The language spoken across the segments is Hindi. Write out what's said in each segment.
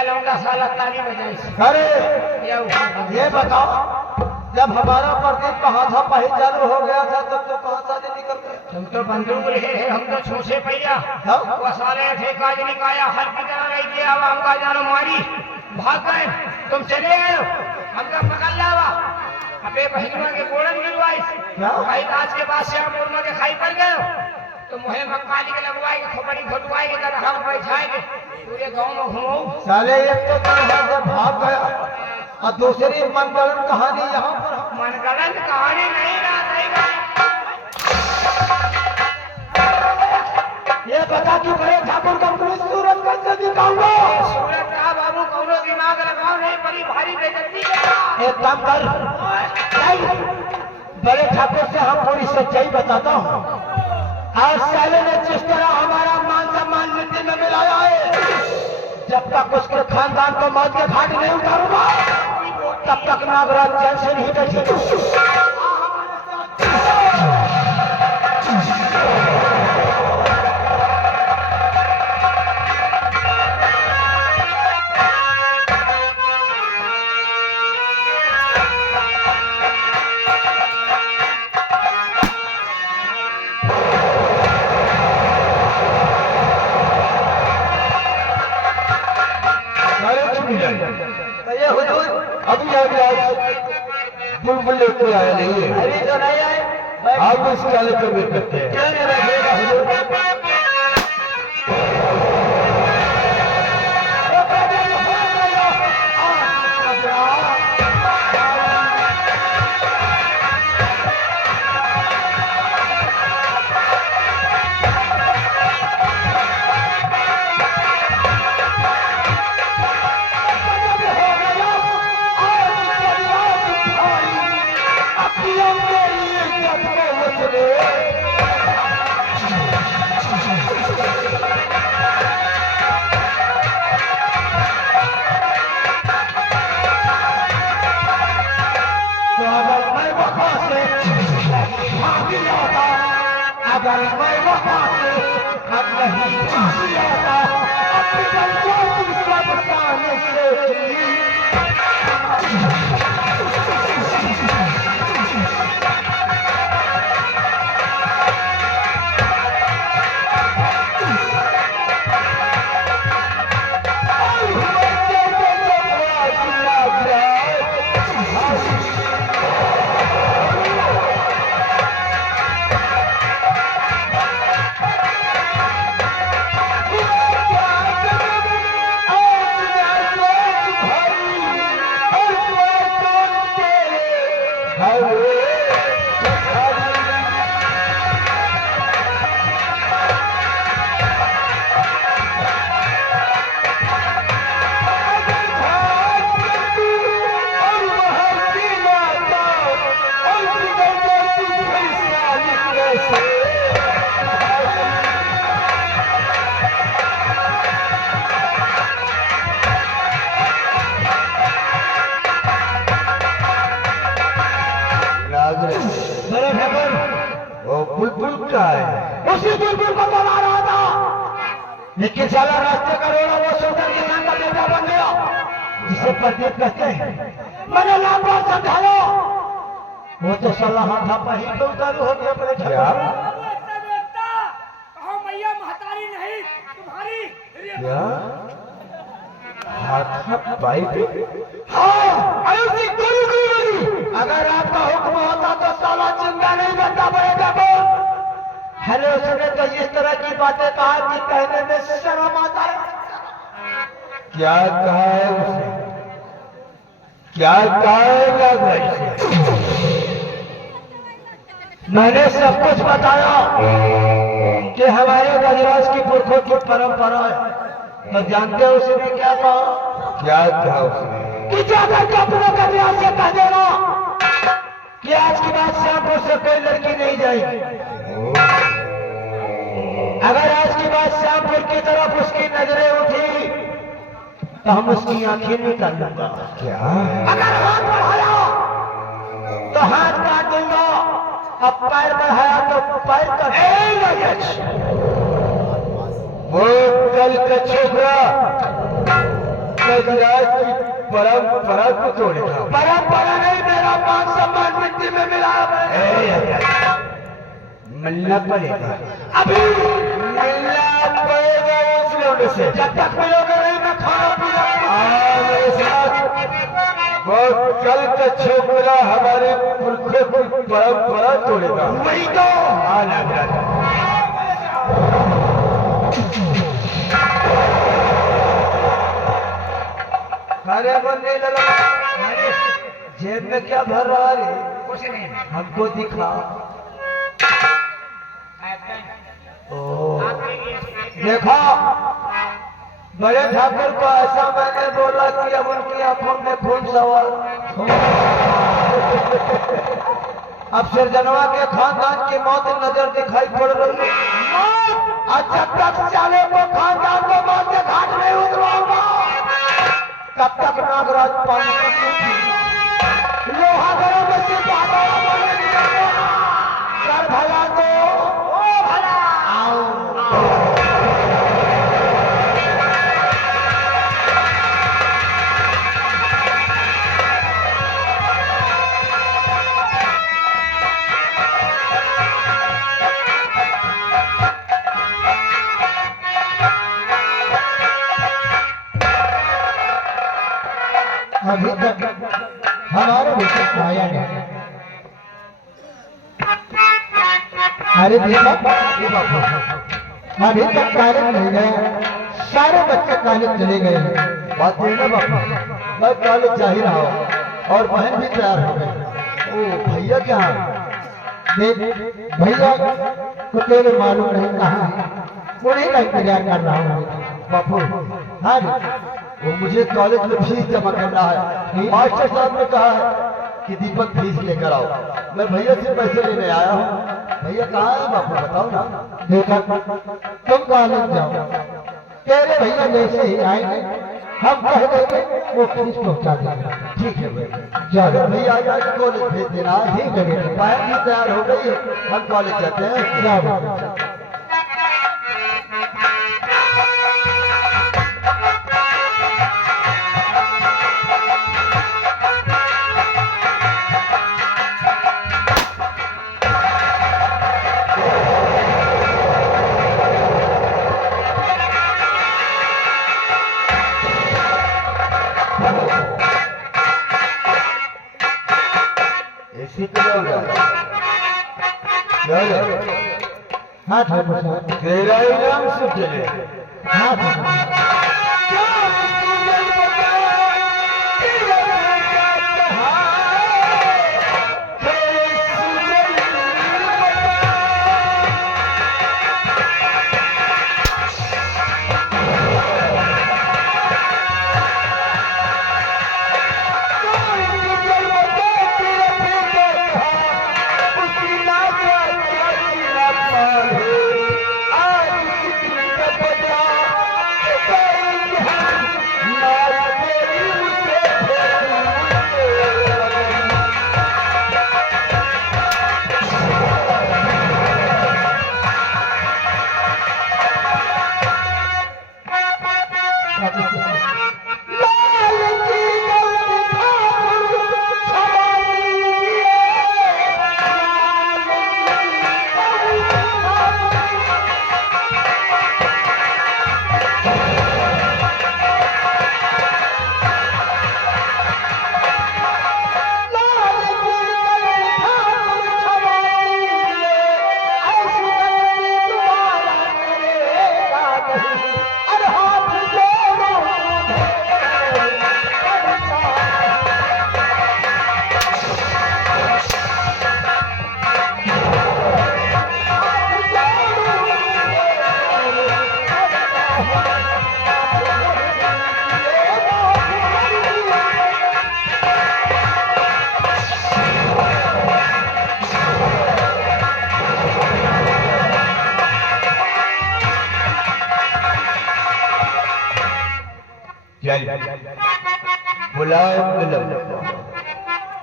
गया लौंडा साला ताली बजाई। अरे ये बताओ, जब हमारा प्रदीप कहाँ था पहचान हो गया था तब तो कहाँ साले निकल गए? तुम तो बंदूक रहे, हम तो छूसे पैया। वो साले थे काजनी काया हर की तरह नहीं दिया, हम का जानो मारी भाग गए। तुम चले आए हमका पकड़ लावा, अबे बहनों के गोड़न गिरवाई भाई। आज के बाद से हम उर्मा के खाई पर गए तो मुहे मक्काली के लगवाएंगे, खोपड़ी घोटवाएंगे, तरह हम बैठाएंगे, पूरे गांव में घुमाओ। साले एक तो यहाँ से भाग गया और दूसरी मनगढ़ंत कहानी यहाँ पर। मनगढ़ंत कहानी नहीं रहा। ये बता क्यों करे ठाकुर का पुलिस सूरत कैसे दिखाऊंगा? सूरत का बाबू कौनो दिमाग लगाओ नहीं, बड़ी भारी बेइज्जती है। एक काम कर, बड़े ठाकुर से हम पूरी सच्चाई बताता हूँ। आज साले ने जिस तरह हमारा मान सम्मान मिट्टी में मिलाया है, जब तक उसके खानदान को मौत के घाट नहीं उतारूंगा तब तक नागराज चैन से नहीं बैठेगा। अभी बुलबुल लेके आया नहीं है, अभी तो नहीं आए। आप इस चाले पे बैठ सकते हैं। अगर मैं वहां से अब नहीं भागी आता, अपनी गलतियों सब बताने से बुलबुल का है, उसी बुलबुल को बना रहा था, लेकिन साला रास्ते का रोड़ा वो सोचकर किसान का बेटा बन गया, जिसे प्रदीप कहते हैं। मैंने लाभ समझाया, वो तो साला हाथा पाही पे उतारू हो गया। बड़े क्या मैया महतारी नहीं तुम्हारी क्या हाथा पाही पे? हाँ, ऐसी गुरु गुरु, अगर आपका हुक्म होता तो साला जिंदा नहीं बनता। बड़ेगा बोल। हेलो, उसने तो इस तरह की बातें कहा कि कहने में शर्म आता है। क्या कहा है उसे? क्या कहेगा वैसे? मैंने सब कुछ बताया कि हमारे गजराज की पुरखों की परंपरा है। तो जानते हो उसने क्या कहा? क्या कहा उसने? कि जाकर के अपने गजराज से कह देना कि आज की बात श्यामपुर से कोई लड़की नहीं जाएगी। अगर आज की बात श्यामपुर की तरफ उसकी नजरें उठी तो हम उसकी आंखें निकाल दूंगा। क्या? अगर हाथ बढ़ाया तो हाथ काट दूंगा, अब पैर बढ़ाया तो पैर काट। वो कल का छोकरा गिराज की परंपरा को तोड़ेगा। परंपरा नहीं, मेरा मान सम्मान मिट्टी में मिला है। मिलना पड़ेगा, अभी मिलना पड़ेगा उस लोगों से। जब तक मिलोगे नहीं मैं खाना पीना मेरे साथ। वो कल का छोकरा हमारे पुरखों की परंपरा तोड़ेगा। वही तो अरे बंदे लगा, जेब में क्या भर रहा है? कुछ नहीं। हमको दिखा। देखा, बड़े ठाकुर को ऐसा मैंने बोला कि अब उनकी आंखों में खून सवार। अब सिरजनवा के खानदान की मौत नजर दिखाई पड़ रही है। अच्छा तक चाले को खानदान को मौत के घाट में उतरवाऊंगा, तब तक नागराज पानी लोहा गरम में से पाता कर भला तो ओ भला आओ। अभी तक हमारे विशेष आया नहीं। अरे अभी तक कॉलेज नहीं गए, सारे बच्चे कॉलेज चले गए। बात है ना बापा, मैं कॉलेज जा ही रहा हूँ और बहन भी तैयार हो गई। ओ भैया क्या भैया को तेरे मालूम नहीं कहाँ है, उन्हीं का इंतजार कर रहा हूँ बापू। हाँ वो मुझे कॉलेज में फीस जमा करना है। मास्टर साहब ने कहा है कि दीपक फीस लेकर आओ। मैं भैया से पैसे लेने आया हूँ। भैया कहाँ है बापू, बताओ ना। देखा तुम कॉलेज जाओ, तेरे भैया जैसे ही आएंगे हम कह देंगे वो फीस पहुँचा देंगे। ठीक है भैया, अगर भैया आ जाए तो कॉलेज भेज देना। ठीक है, बहन भी तैयार हो गई है, हम कॉलेज जाते हैं। हाँ ठाकुर साहब, तेरा ही नाम सुन चले। हाँ ठाकुर साहब,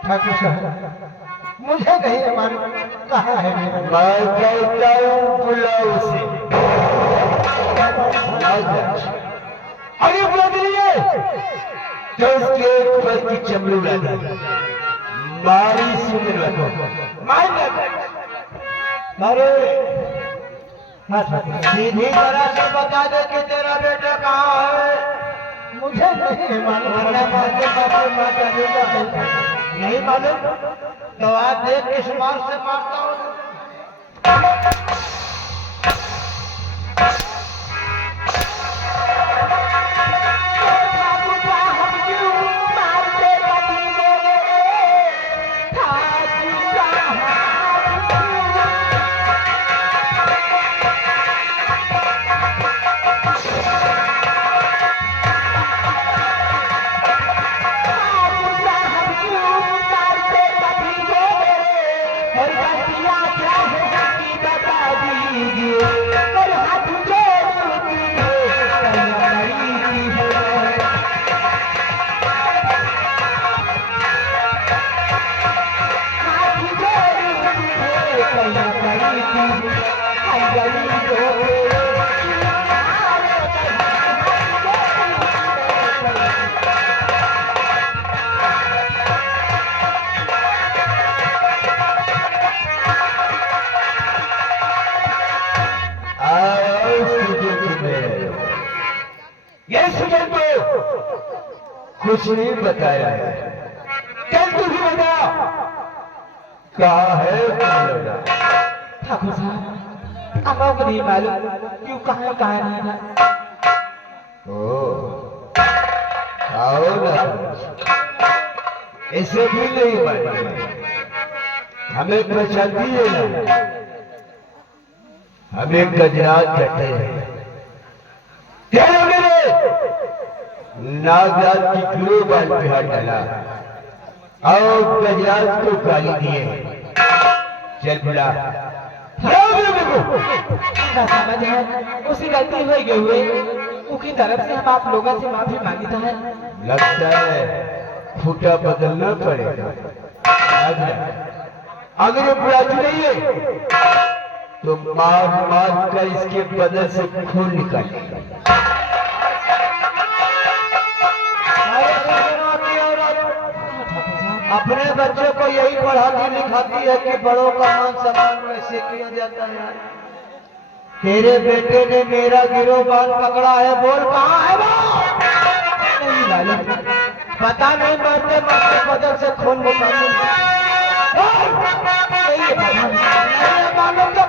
ठाकुर साहब मुझे नहीं मालूम कहाँ है। मैं कहता हूँ बुलाओ उसे। अरे बदलिए तो उसके ऊपर की चमड़ू लगा मारी सुन लगो मार लगा अरे सीधी तरह से बता दे कि तेरा बेटा कहाँ है। मुझे नहीं मालूम नहीं मालूम तो आज देख किस मार से मारता हूँ। कुछ नहीं बताया है। चल तू ही बता कहाँ है ठाकुर साहब हम लोग नहीं मालूम क्यों कहाँ नहीं है। ओ आओ ना ऐसे भी नहीं मालूम हमें पहचानती है ना हमें गजराज कहते हैं। नागराज की ग्लो बाल पे हाथ डाला और गजराज को गाली दिए। चल बुला समझ है उसी गलती हो गई हुए उसकी तरफ से हम आप लोगों से माफी मांगता है। लगता है फूटा बदलना पड़ेगा। अगर ये बुलाती नहीं है तो मार मार कर इसके बदन से खून निकालेगा। अपने बच्चों को यही पढ़ाती लिखाती है कि बड़ों का मान सम्मान वैसे किया जाता है। तेरे बेटे ने मेरा गिरोबान पकड़ा है, बोल कहाँ है वो? नहीं मालूम, पता नहीं मरते मरते बदल से खून निकालूं। मालूम तो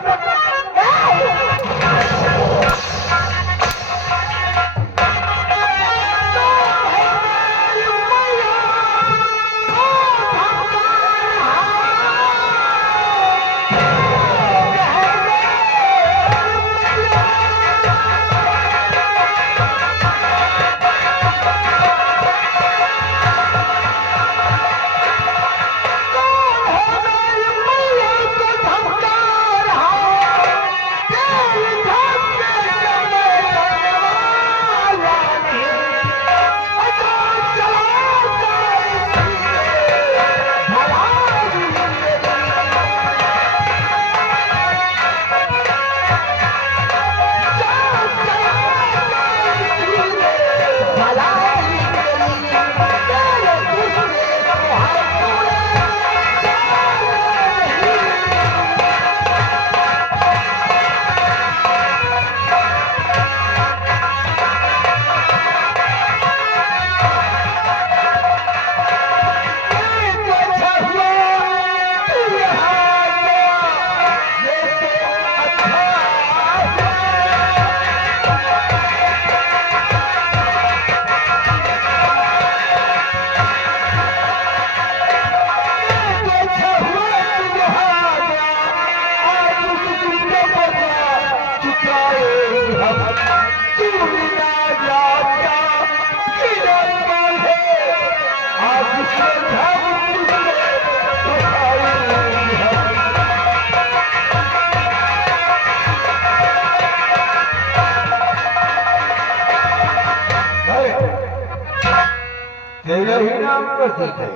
तेरा ही नाम प्रतीक है।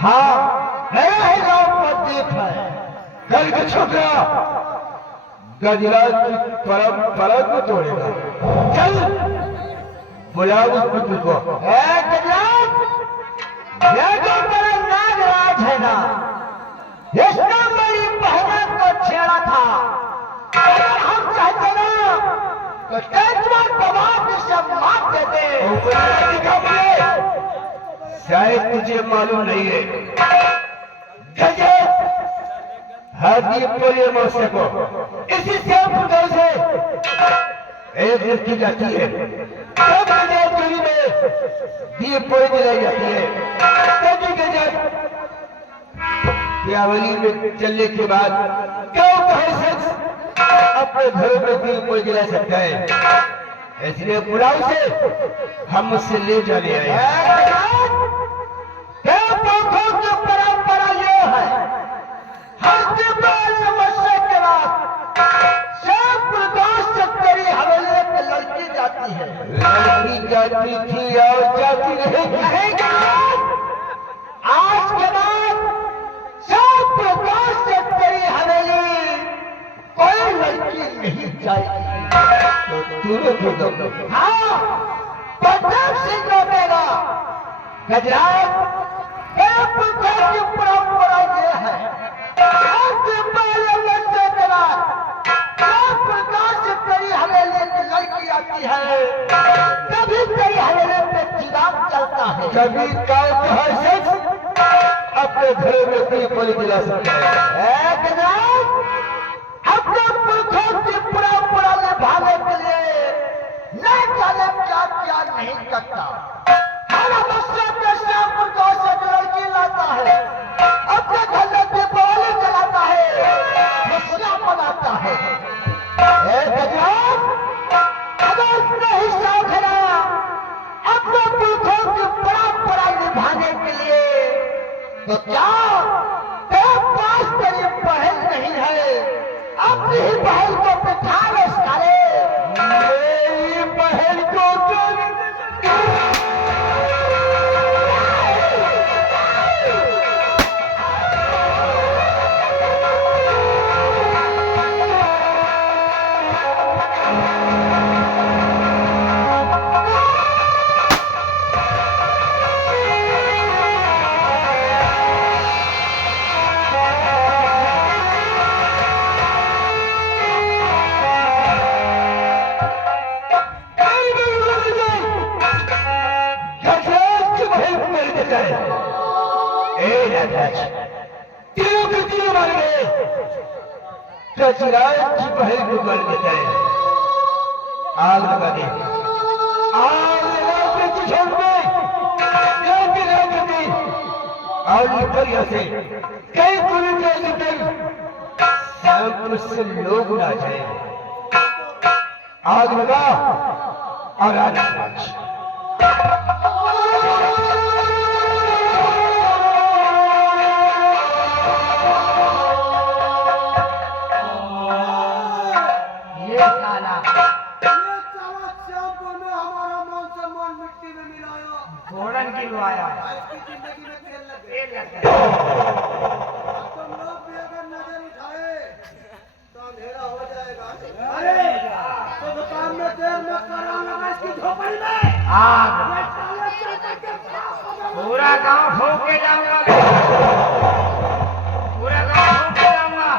हाँ मेरा ही नाम प्रतीक है। कल के छोकरा गजराज की परंपरा को तोड़ेगा। चल बुलाओ उस पुत्र को। गजराज दिखा मुझे। शायद तुझे मालूम नहीं है, गजब हादी पोलियो मौसे को इसी श्यामपुर गांव से एक लड़की जाती है, तब गजब चोरी में दीप पोली दिलाई जाती है। तभी गजब यावली में चलने के बाद गांव का हर शख्स अपने घरों में दीप पोली दिला सकता है। इसलिए बुलाओ से हम उससे ले जाने आए हैं। की परंपरा ये है, हर दीपावली समस्या के बाद सब प्रकाश चक्करी हवेली एक लड़की जाती है। लड़की जाती थी और जाती रहेगी। आज के बाद सब प्रकाश चक्करी हवेली कोई लड़की नहीं जाएगी। तो तू हाँ, प्रताप सिंह लौटेगा। गजराज की परंपरा ये है, प्रकाश तेरी हवेली में लड़की आती है, कभी तेरी हवेली पे चिराग चलता है, कभी गाँव के हर शख्स अपने घरों में दीप पोली दिला सकता है। अपने पुरखों की परंपरा निभाने के लिए न जाने क्या क्या नहीं करता। हमारा मसला श्यामपुर गांव से लड़की लाता है, अपने घर में दीपावली जलाता है, खुशियां मनाता है। अगर नहीं शौक है ना अपने पुरखों की परंपरा निभाने के लिए, तो क्या तेरे पास तेरी बहन नहीं है? अपनी ही बहन को बिठा लो साले। मेरी बहन को चिराग की बहन को गल देता है। आग लगा दे, आग लगा के चिछोड़ में और निकल यहाँ से कई पूरी श्यामपुर से लोग ना जाए। आग लगा और आज घोड़न की लुआया जिंदगी में तेल लग तुम लोग भी अगर नजर उठाए तो अंधेरा हो जाएगा। अरे तो दुकान में तेल मत करो, लगा इसकी झोपड़ी में आग। पूरा गांव फूंक के जाऊंगा, पूरा गांव फूंक के जाऊंगा।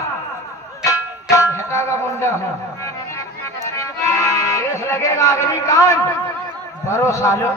हेता का मुंडा हूँ, केस लगेगा अग्निकांड। भरोसा लो।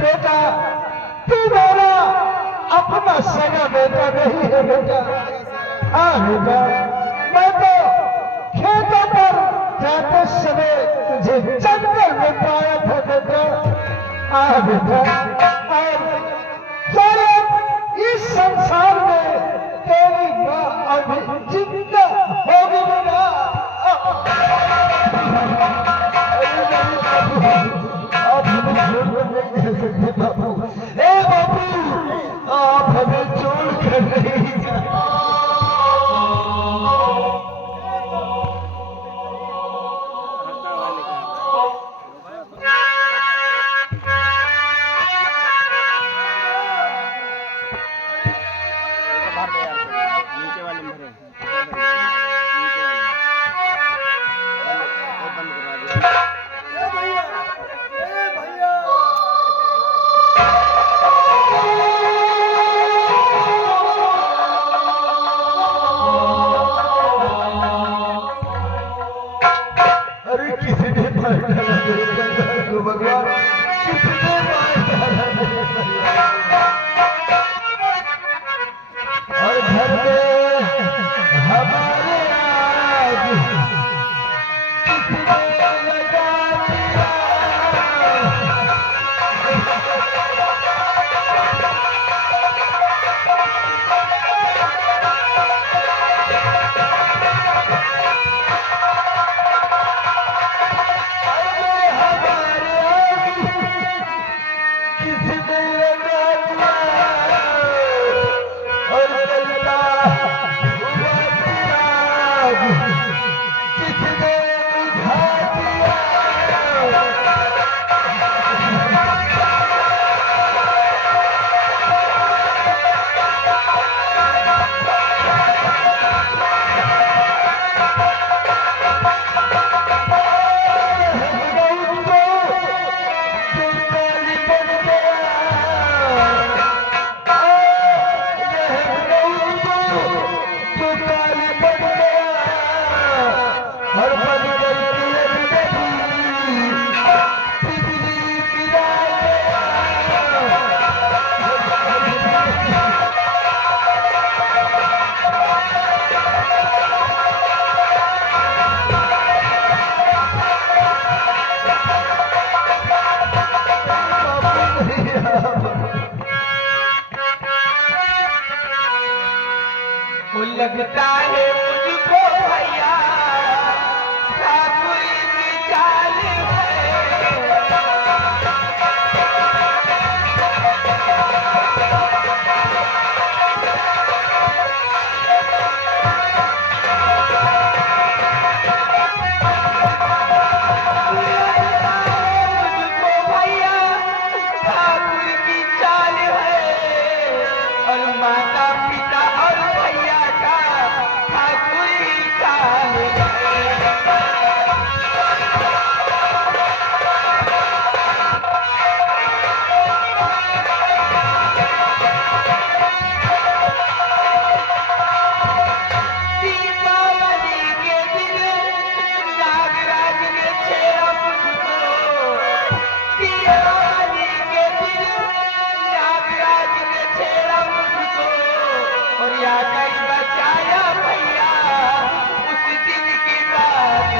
बेटा तू मेरा अपना सगा बेटा नहीं है बेटा। हाँ बेटा, मैं तो खेतों पर जाते समय तुझे जंगल में पाया था बेटा। हाँ बेटा, और सारे इस संसार में तेरी माँ अभी जिंदा होगी बेटा। बापू, आप हमें छोड़ कर नहीं जाओ। भगवान किसने मारा और घर में हमारे आज किसने लगा दिया लगता है मुझको भैया ठाकुर की चाल मुझको भैया ठाकुर की चाल है और माता पिता और भैया का ठाकुर ही चाल है। दीपावली के दिन नागराज ने छेड़ा मुझको। दीपावली के दिन नागराज ने छेड़ा मुझको और आकर बचाया भैया उस दिन की बात।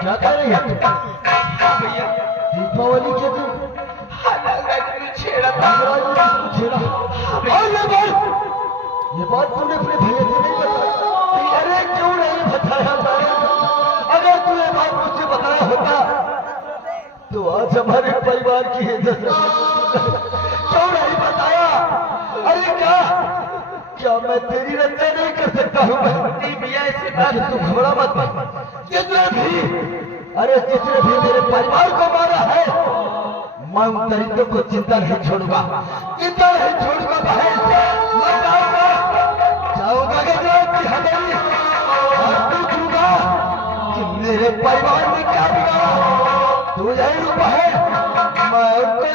क्या कर रही है भैया दीपावली के दिन नागराज ने छेड़ा था। छेड़ा और ये बात तूने अपने भैया से नहीं बताई। अरे क्यों नहीं बताया भाई? अगर तू ये बात मुझे बताया होता तो आज हमारे परिवार की इज्जत क्यों नहीं बताया? अरे क्या मैं तेरी रक्षा नहीं कर सकता हूँ? भैया ऐसी बात तू घबरा मत। जितने भी मेरे परिवार को मारा है मैं उन तरीकों को चिंता नहीं छोड़ूंगा भाई। मैं जाऊंगा कि हमारी और पूछूंगा कि मेरे परिवार में क्या बिगाड़ा। तू यही रूप है मैं उनको